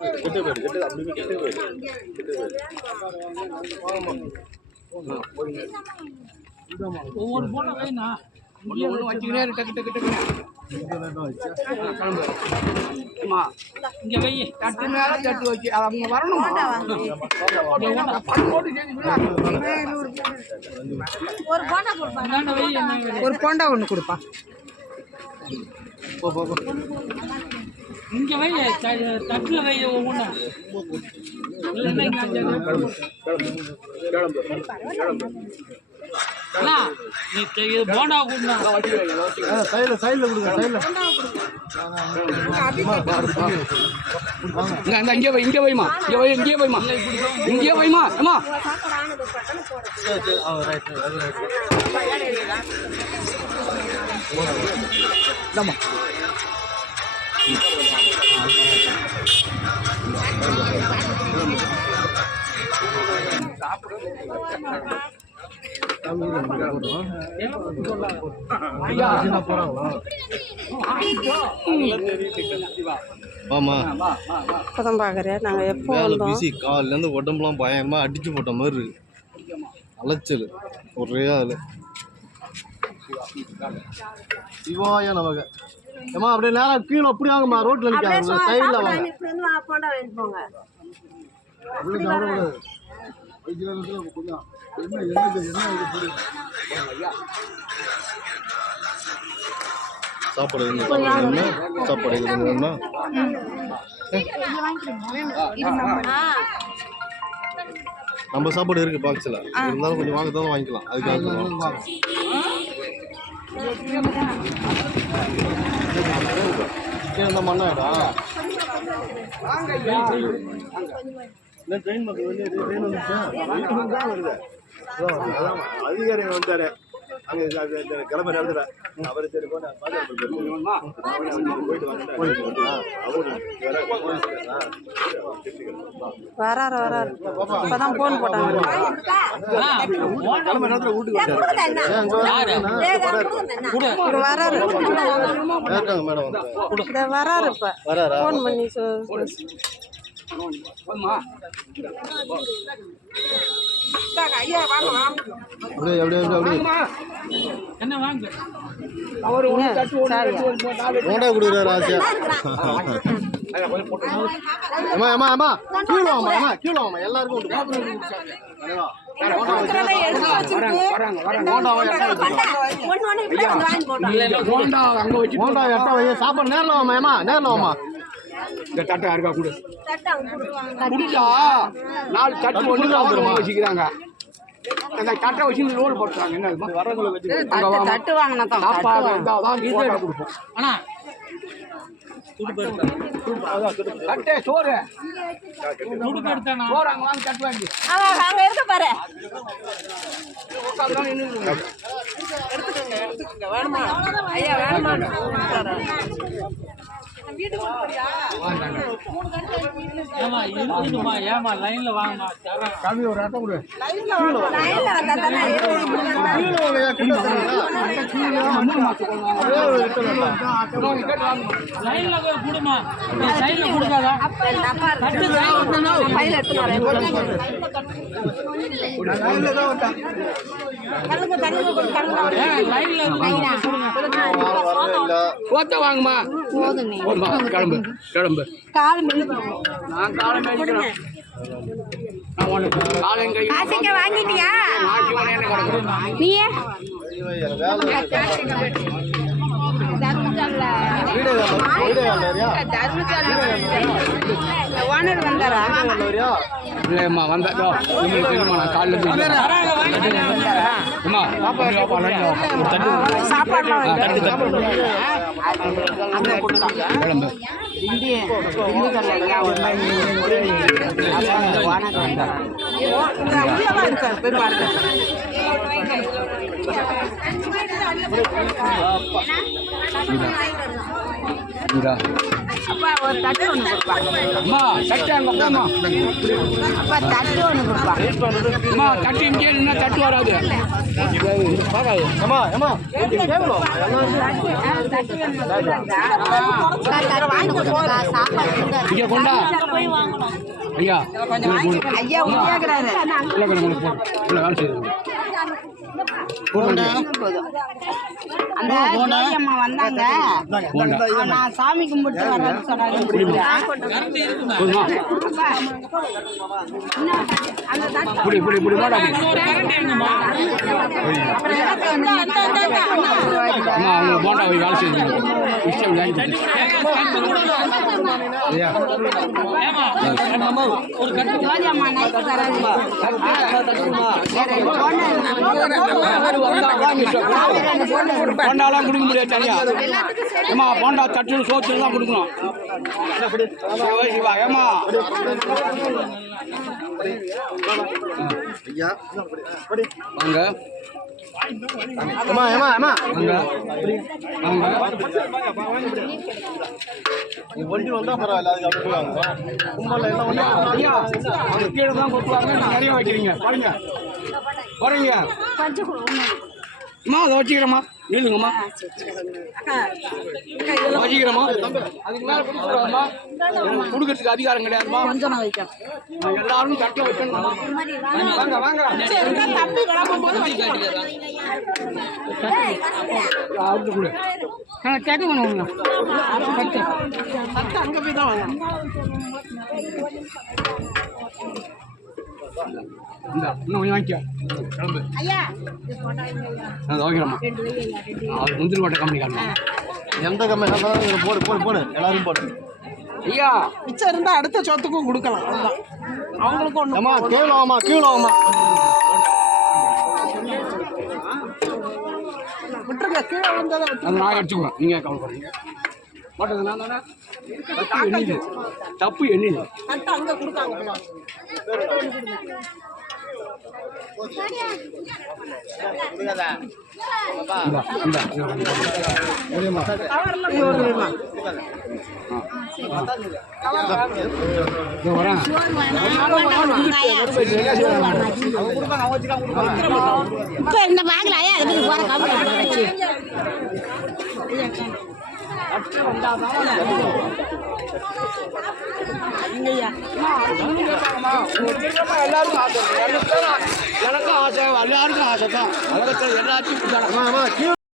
கெட்டு போயிடு கெட்டு அப்படி கெட்டு போயிடு கெட்டு போயிடு ஒவ்வொரு போட்டோ வைனா ஒண்ணு வச்சிக்கினே டக்கு டக்கு டக்கு கிளம்பு அம்மா இங்க வை தட்டு மேல தட்டு வச்சு அவங்க வரணும் ஒரு போண்டா கொடுப்பா ஒரு போண்டா ஒன்று கொடுப்பா போ போ இங்க வை தட்டுல வை ஒவ்வொண்ணா இல்லன்னா இங்க கிளம்பு அண்ணா நீ போண்டா கொடுனா சைடுல கொடுங்க சைடுல இங்க வை இங்க வைமா இங்கே வைமா அம்மா நம்ம இப்பதான் பாக்குறேன் நாங்க எப்போ பிசி காலில இருந்து உடம்புலாம் பயங்கரமா அடிச்சு போட்ட மாதிரி இருக்கு அலைச்சல் ஒரே ஆளு சிவாய நமக்கு ஏமா அப்படியே நேரம் கீழே அப்படி வாங்கம்மா ரோட்ல நிக்காங்க சைடுல வாங்க போண்டா வாங்கி போங்க அப்படி சாப்பிடக்கூடாது கொஞ்சம் சாப்பாடு சாப்பாடு நம்ம சாப்பாடு இருக்கு பாக்ஸ்ல இருந்தாலும் கொஞ்சம் வாங்கத்தான் வாங்கிக்கலாம் அதுக்காக மண்ணாடா ட்ரெயின் அதிகாரி வந்தாரு அங்கே கிளம்புற இடத்துல அவர் சரி வராரு இப்பதான் போன் போட்டாங்க வராரு வராரு இப்ப போன் பண்ணி என்ன வாங்க போண்டா கொடுக்குறாரு ஆசையா கீழே எல்லாருக்கும் சாப்பாடு நேரில் வாமா நேரில் வாமா இந்த தட்டை யாருக்கா கொடு குடிச்சா 4 தட்டு ஒன்று வச்சுக்கிறாங்க அந்த தட்டை வச்சு ரோல் போட்டுறாங்க என்ன தட்டு வாங்கினா சாப்பாடு கொடுப்போம் ஆனா தட்டை சோறு துடுப்பு எடுத்தானா சோறு அங்கே வாங்கி தட்டு வாங்கி அங்க இருக்க பாரு எடுத்துக்கோங்க வேணுமா ஐயா வேணுமா ஏமா இருக்குமா ஏமா லைன்ல வாங்கம்மா கம்மி ஒரு ஆட்டோ கொடு லைன்ல கொடுமா சைடுல கொடுக்காதா ஓத்த வாங்கம்மா கிளம்பு கிளம்பு நான் வாங்கிட்டியா நீயே ஓனர் வந்தாரா இல்லையம்மா வந்தா நான் காலையில் கிளம்பு அப்பா ஒரு தட்டு ஒன்று கொடுப்பாங்க. அம்மா தட்டு அங்கே போமா. அப்பா தட்டு ஒன்று கொடுப்பாங்க. அம்மா தட்டு இங்கே நின்னா தட்டு வராது. ஏமா ஏமா இங்கே கொண்டா ஐயா. ஐயா உண்மையாகிறாரு. இல்லை வேலை செய்யுது. அந்த அம்மா வந்தாங்க. நான் சாமி கும்பிட்டு வரேன்னு சொன்னாங்க. புடி புடி புடி மாடா. அம்மா அவங்க போண்டா போய் வேலை செய்யுது. இஷ்டம் போண்டாலாம் கொடுக்க முடியாது தனியா. ஏமா போண்டா தட்டு சோத்துல தான் கொடுக்கணும். ஏமா வாங்க ஏமா ஏமா ஏமா நீ வண்டி வந்தா பரவாயில்ல, அதுக்கு அப்படி வாங்க. கும்பல்ல எல்லாம் ஒண்ணா ஐயா அவங்க கீழே தான் கொட்டுவாங்க. நிறைய வைக்கிறீங்க பாருங்க பாருங்க. அம்மா அதை வச்சுக்கிறேம்மா. இல்லைங்கம்மா வச்சுக்கிறேம்மா. அதுக்கு மேலே கொடுத்துருவாங்கம்மா. எனக்கு கொடுக்கறதுக்கு அதிகாரம் கிடையாதும்மா. எல்லாரும் தட்டில் வைக்கணும். வாங்க வாங்க அவருக்கு கொடு. கேட்க பண்ணுவாங்க. அங்கே போய் தான் வாங்க. இன்னும் கொஞ்சம் வாங்கிக்க கிளம்பு. ஓகேம்மா. அது முந்திரி கோட்டை கம்பெனி காரணம். எந்த கம்மி போடு போடு போடு எல்லாரும் போடு. ஐயா மிச்சம் இருந்தா அடுத்த சொத்துக்கும் கொடுக்கலாம். அவ்வளவுதான். அவங்களுக்கும் ஒண்ணு. அம்மா கீழே வாமா கீழே வாமா. விட்டுருங்க. கீழே வந்ததை அதை நான் அடிச்சுக்கிறேன். நீங்கள் கவலைப்படுறீங்க மாட்டது நான் தானே. தப்பு எண்ணிது. தப்பு எண்ணிது. தட்டு அங்க கொடுத்தாங்க. வரேன். இப்போ இந்த வாங்கலையா அதுக்கு போற கம்பெனி எல்லாருக்கும் ஆசை. எனக்கும் ஆசை. எல்லாருக்கும் ஆசை தான். எல்லாத்தையும் அம்மா அம்மா கீழே